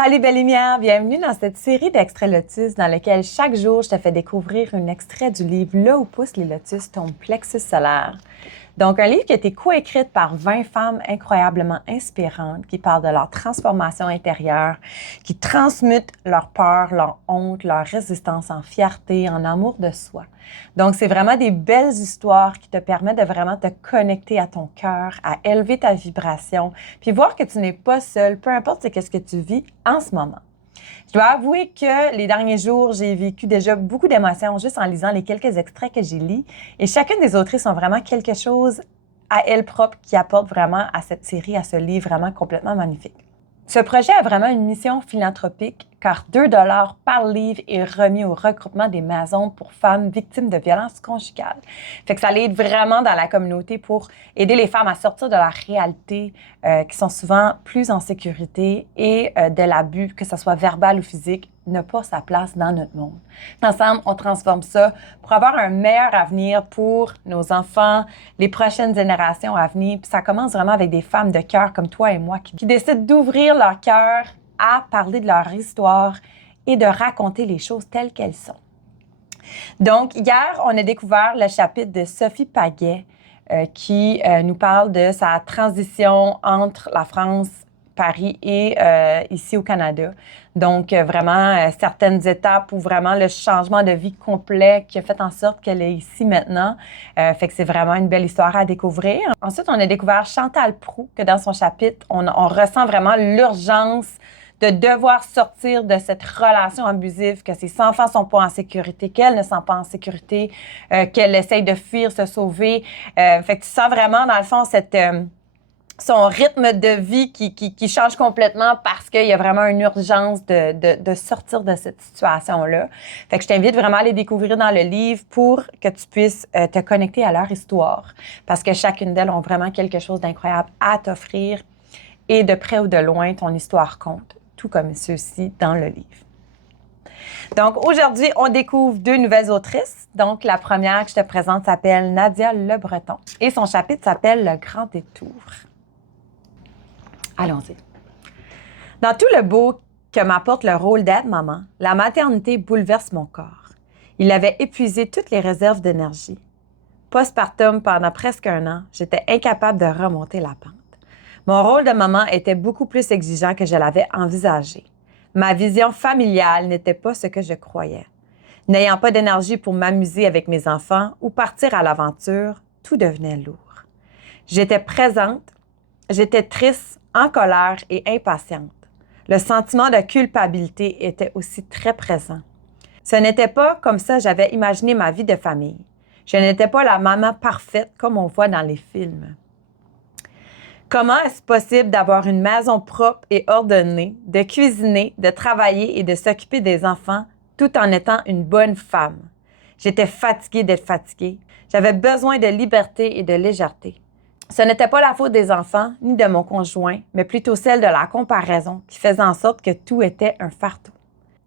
Salut belle lumière, bienvenue dans cette série d'extraits lotus dans lequel chaque jour je te fais découvrir un extrait du livre Là où poussent les lotus, ton plexus solaire. Donc, un livre qui a été coécrit par 20 femmes incroyablement inspirantes qui parlent de leur transformation intérieure, qui transmutent leur peur, leur honte, leur résistance en fierté, en amour de soi. Donc, c'est vraiment des belles histoires qui te permettent de vraiment te connecter à ton cœur, à élever ta vibration, puis voir que tu n'es pas seul, peu importe ce que tu vis en ce moment. Je dois avouer que les derniers jours, j'ai vécu déjà beaucoup d'émotions juste en lisant les quelques extraits que j'ai lus. Et chacune des autrices ont vraiment quelque chose à elle propre qui apporte vraiment à cette série, à ce livre vraiment complètement magnifique. Ce projet a vraiment une mission philanthropique car 2 $ par livre est remis au regroupement des maisons pour femmes victimes de violences conjugales. Fait que ça l'aide vraiment dans la communauté pour aider les femmes à sortir de leur réalité, qui sont souvent plus en sécurité et de l'abus, que ce soit verbal ou physique, n'a pas sa place dans notre monde. Ensemble, on transforme ça pour avoir un meilleur avenir pour nos enfants, les prochaines générations à venir. Puis ça commence vraiment avec des femmes de cœur comme toi et moi qui décident d'ouvrir leur cœur à parler de leur histoire et de raconter les choses telles qu'elles sont. Donc, hier, on a découvert le chapitre de Sophie Pagay qui nous parle de sa transition entre la France, Paris et ici au Canada. Donc, vraiment, certaines étapes où vraiment le changement de vie complet qui a fait en sorte qu'elle est ici maintenant. Fait que c'est vraiment une belle histoire à découvrir. Ensuite, on a découvert Chantal Proulx, que dans son chapitre, on ressent vraiment l'urgence de devoir sortir de cette relation abusive, que ses enfants ne sont pas en sécurité, qu'elle ne sent pas en sécurité, qu'elle essaye de fuir, se sauver. Fait que tu sens vraiment, dans le fond, son rythme de vie qui change complètement parce qu'il y a vraiment une urgence de sortir de cette situation-là. Fait que je t'invite vraiment à les découvrir dans le livre pour que tu puisses te connecter à leur histoire. Parce que chacune d'elles ont vraiment quelque chose d'incroyable à t'offrir. Et de près ou de loin, ton histoire compte, tout comme ceux-ci dans le livre. Donc, aujourd'hui, on découvre 2 nouvelles autrices. Donc, la première que je te présente s'appelle Nadia Le Breton et son chapitre s'appelle Le Grand Détour. Allons-y. Dans tout le beau que m'apporte le rôle d'aide-maman, la maternité bouleverse mon corps. Il avait épuisé toutes les réserves d'énergie. Postpartum, pendant presque 1 an, j'étais incapable de remonter la pente. Mon rôle de maman était beaucoup plus exigeant que je l'avais envisagé. Ma vision familiale n'était pas ce que je croyais. N'ayant pas d'énergie pour m'amuser avec mes enfants ou partir à l'aventure, tout devenait lourd. J'étais présente, j'étais triste, en colère et impatiente. Le sentiment de culpabilité était aussi très présent. Ce n'était pas comme ça j'avais imaginé ma vie de famille. Je n'étais pas la maman parfaite comme on voit dans les films. Comment est-ce possible d'avoir une maison propre et ordonnée, de cuisiner, de travailler et de s'occuper des enfants tout en étant une bonne femme? J'étais fatiguée d'être fatiguée. J'avais besoin de liberté et de légèreté. Ce n'était pas la faute des enfants ni de mon conjoint, mais plutôt celle de la comparaison qui faisait en sorte que tout était un fardeau.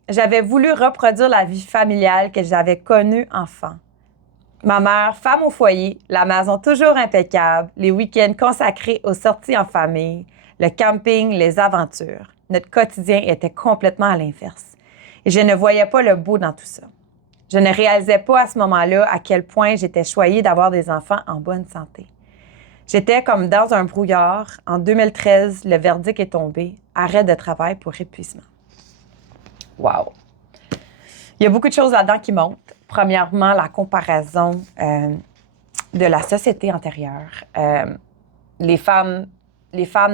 J'avais voulu reproduire la vie familiale que j'avais connue enfant. Ma mère, femme au foyer, la maison toujours impeccable, les week-ends consacrés aux sorties en famille, le camping, les aventures. Notre quotidien était complètement à l'inverse. Et je ne voyais pas le beau dans tout ça. Je ne réalisais pas à ce moment-là à quel point j'étais choyée d'avoir des enfants en bonne santé. J'étais comme dans un brouillard. En 2013, le verdict est tombé. Arrêt de travail pour épuisement. Wow! Il y a beaucoup de choses là-dedans qui montent. Premièrement, la comparaison de la société antérieure. Les femmes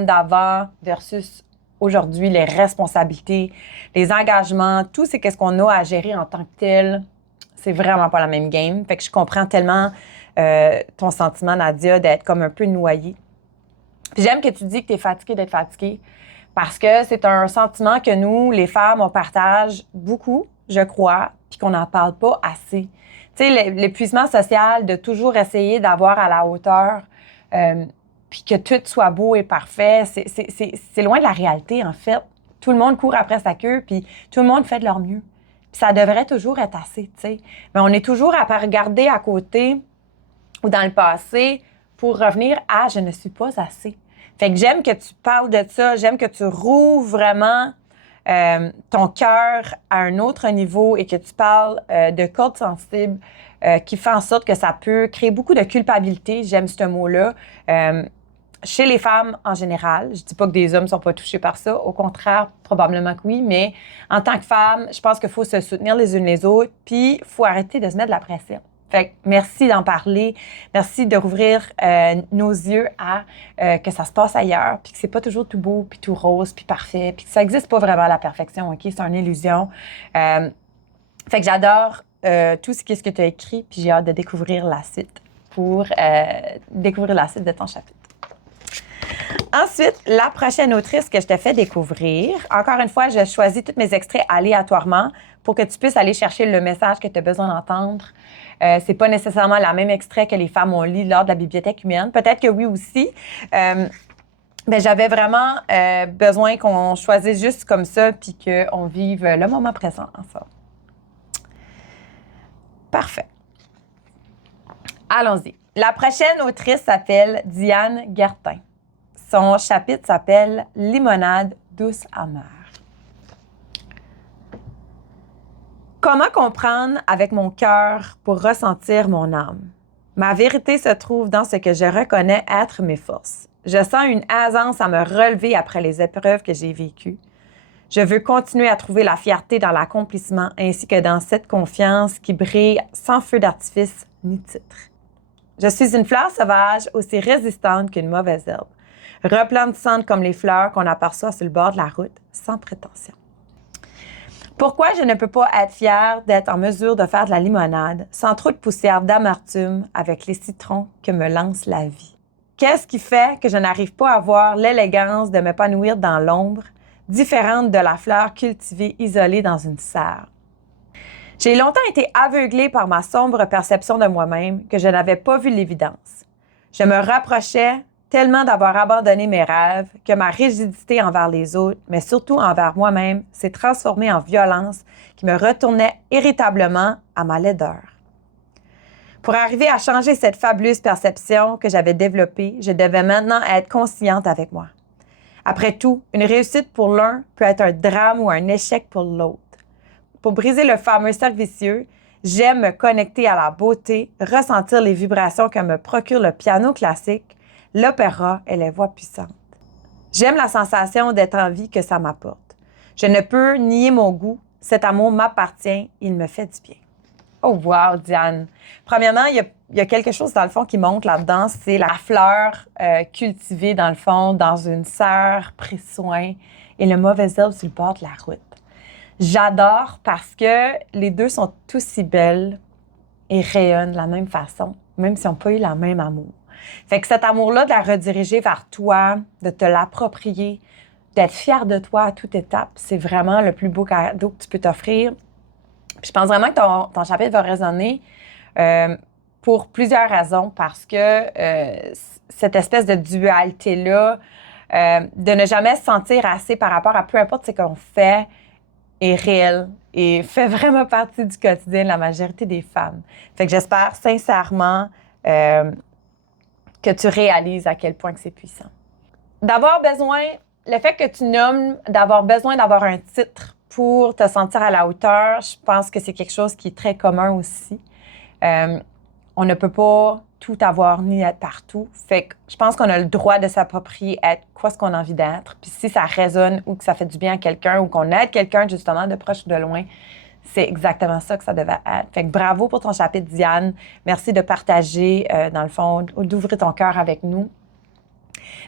d'avant versus aujourd'hui, les responsabilités, les engagements, tout c'est qu'est-ce qu'on a à gérer en tant que tel. C'est vraiment pas la même game. Fait que je comprends tellement ton sentiment, Nadia, d'être comme un peu noyée. Puis j'aime que tu dis que tu es fatiguée d'être fatiguée parce que c'est un sentiment que nous, les femmes, on partage beaucoup, je crois, puis qu'on n'en parle pas assez. Tu sais, l'épuisement social de toujours essayer d'avoir à la hauteur, puis que tout soit beau et parfait, c'est loin de la réalité, en fait. Tout le monde court après sa queue, puis tout le monde fait de leur mieux. Puis ça devrait toujours être assez, tu sais. Mais on est toujours à regarder à côté ou dans le passé pour revenir à « je ne suis pas assez ». Fait que j'aime que tu parles de ça, j'aime que tu rouvres vraiment ton cœur à un autre niveau et que tu parles de cordes sensibles qui fait en sorte que ça peut créer beaucoup de culpabilité, j'aime ce mot-là, chez les femmes en général. Je dis pas que des hommes sont pas touchés par ça, au contraire, probablement que oui, mais en tant que femme, je pense qu'il faut se soutenir les unes les autres, puis il faut arrêter de se mettre de la pression. Fait que merci d'en parler, merci de rouvrir nos yeux à que ça se passe ailleurs, puis que c'est pas toujours tout beau, puis tout rose, puis parfait, puis que ça existe pas vraiment la perfection, OK? C'est une illusion. Fait que j'adore tout ce que tu as écrit, puis j'ai hâte de découvrir la suite pour découvrir la suite de ton chapitre. Ensuite, la prochaine autrice que je te fais découvrir, encore une fois, je choisis tous mes extraits aléatoirement pour que tu puisses aller chercher le message que tu as besoin d'entendre. C'est pas nécessairement le même extrait que les femmes ont lu lors de la bibliothèque humaine. Peut-être que oui aussi. Mais j'avais vraiment besoin qu'on choisisse juste comme ça puis qu'on vive le moment présent ensemble. Parfait. Allons-y. La prochaine autrice s'appelle Diane Guertin. Son chapitre s'appelle « Limonade douce amère ». Comment comprendre avec mon cœur pour ressentir mon âme? Ma vérité se trouve dans ce que je reconnais être mes forces. Je sens une aisance à me relever après les épreuves que j'ai vécues. Je veux continuer à trouver la fierté dans l'accomplissement ainsi que dans cette confiance qui brille sans feu d'artifice ni titre. Je suis une fleur sauvage aussi résistante qu'une mauvaise herbe, resplendissante comme les fleurs qu'on aperçoit sur le bord de la route, sans prétention. Pourquoi je ne peux pas être fière d'être en mesure de faire de la limonade sans trop de poussière d'amertume avec les citrons que me lance la vie? Qu'est-ce qui fait que je n'arrive pas à avoir l'élégance de m'épanouir dans l'ombre, différente de la fleur cultivée isolée dans une serre? J'ai longtemps été aveuglée par ma sombre perception de moi-même que je n'avais pas vu l'évidence. Je me rapprochais tellement d'avoir abandonné mes rêves que ma rigidité envers les autres, mais surtout envers moi-même, s'est transformée en violence qui me retournait irritablement à ma laideur. Pour arriver à changer cette fabuleuse perception que j'avais développée, je devais maintenant être consciente avec moi. Après tout, une réussite pour l'un peut être un drame ou un échec pour l'autre. Pour briser le fameux cercle vicieux, j'aime me connecter à la beauté, ressentir les vibrations que me procure le piano classique, l'opéra et les voix puissantes. J'aime la sensation d'être en vie que ça m'apporte. Je ne peux nier mon goût. Cet amour m'appartient. Il me fait du bien. Oh wow, Diane! Premièrement, il y a quelque chose dans le fond qui monte là-dedans. C'est la fleur cultivée dans le fond, dans une serre, pris soin, et le mauvais herbe sur le bord de la route. J'adore parce que les deux sont aussi belles et rayonnent de la même façon, même s'ils n'ont pas eu le même amour. Fait que cet amour-là, de la rediriger vers toi, de te l'approprier, d'être fier de toi à toute étape, c'est vraiment le plus beau cadeau que tu peux t'offrir. Puis je pense vraiment que ton chapitre va résonner pour plusieurs raisons, parce que cette espèce de dualité-là, de ne jamais se sentir assez par rapport à peu importe ce qu'on fait, est réel et fait vraiment partie du quotidien de la majorité des femmes. Fait que j'espère sincèrement que tu réalises à quel point que c'est puissant. Le fait que tu nommes d'avoir besoin d'avoir un titre pour te sentir à la hauteur, je pense que c'est quelque chose qui est très commun aussi. On ne peut pas tout avoir ni être partout. Fait que je pense qu'on a le droit de s'approprier être quoi ce qu'on a envie d'être. Puis si ça résonne ou que ça fait du bien à quelqu'un ou qu'on aide quelqu'un justement de proche ou de loin, c'est exactement ça que ça devait être. Fait que bravo pour ton chapitre, Diane. Merci de partager, dans le fond, d'ouvrir ton cœur avec nous.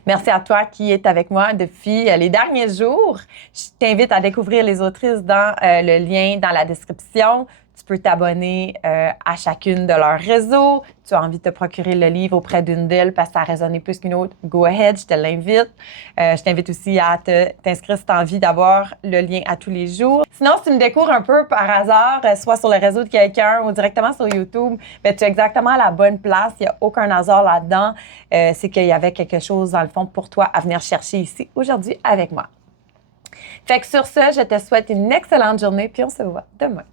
Merci à toi qui est avec moi depuis les derniers jours. Je t'invite à découvrir les autrices dans le lien dans la description. Tu peux t'abonner à chacune de leurs réseaux. Tu as envie de te procurer le livre auprès d'une d'elles parce que ça a résonné plus qu'une autre. Go ahead, je te l'invite. Je t'invite aussi à t'inscrire si tu as envie d'avoir le lien à tous les jours. Sinon, si tu me découvres un peu par hasard, soit sur le réseau de quelqu'un ou directement sur YouTube, bien, tu es exactement à la bonne place. Il n'y a aucun hasard là-dedans. C'est qu'il y avait quelque chose, dans le fond, pour toi à venir chercher ici aujourd'hui avec moi. Fait que sur ce, je te souhaite une excellente journée puis on se voit demain.